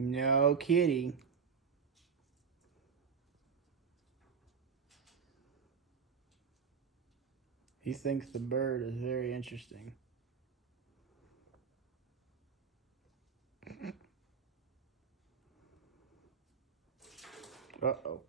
No kidding. He thinks the bird is very interesting. Uh-oh.